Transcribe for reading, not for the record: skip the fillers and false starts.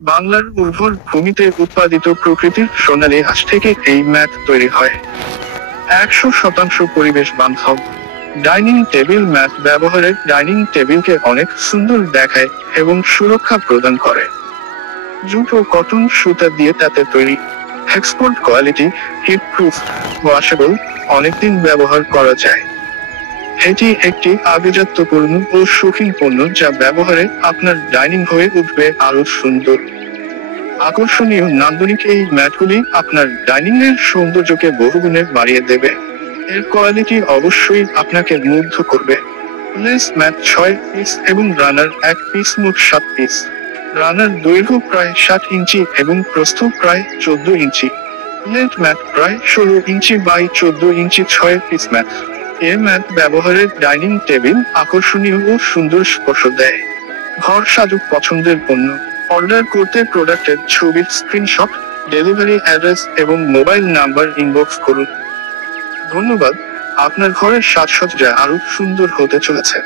বাংলার উর্বর ভূমিতে উৎপাদিত প্রকৃতির সোনালী আঁশ থেকে এই ম্যাট তৈরি হয়। 100% পরিবেশ বান্ধব ডাইনিং টেবিল ম্যাট ব্যবহারে ডাইনিং টেবিলকে অনেক সুন্দর দেখায় এবং সুরক্ষা প্রদান করে। জুট ও কটন সুতা দিয়ে তাতে তৈরি, export quality, heat proof, washable, অনেকদিন ব্যবহার করা যায়। এটি একটি আভিজাত্যপূর্ণ ও শৌখিন পণ্য যা ব্যবহারে আপনার ডাইনিং হয়ে উঠবে আরো সুন্দর। আকর্ষণীয় নান্দনিক এই ম্যাটগুলি আপনার ডাইনিং এর সৌন্দর্যকে বহুগুণে বাড়িয়ে দেবে। এর কোয়ালিটি অবশ্যই আপনাকে মুগ্ধ করবে। লেস ম্যাট 6 পিস এবং রানার 1 পিস, মোট 7 পিস। রানার দৈর্ঘ্য প্রায় 7 ইঞ্চি এবং প্রস্থ প্রায় 14 ইঞ্চি। লেট ম্যাট প্রায় 16 inch by 14 inch 6 piece mat. এ ম্যাট ব্যবহারের ডাইনিং টেবিল আকর্ষণীয় ও সুন্দর স্পর্শ দেয়। ঘর সাজুক পছন্দের পণ্য। অর্ডার করতে প্রোডাক্টের ছবির স্ক্রিনশট, ডেলিভারি অ্যাড্রেস এবং মোবাইল নাম্বার ইনবক্স করুন। ধন্যবাদ। আপনার ঘরের সাজসজ্জা আরো সুন্দর হতে চলেছে।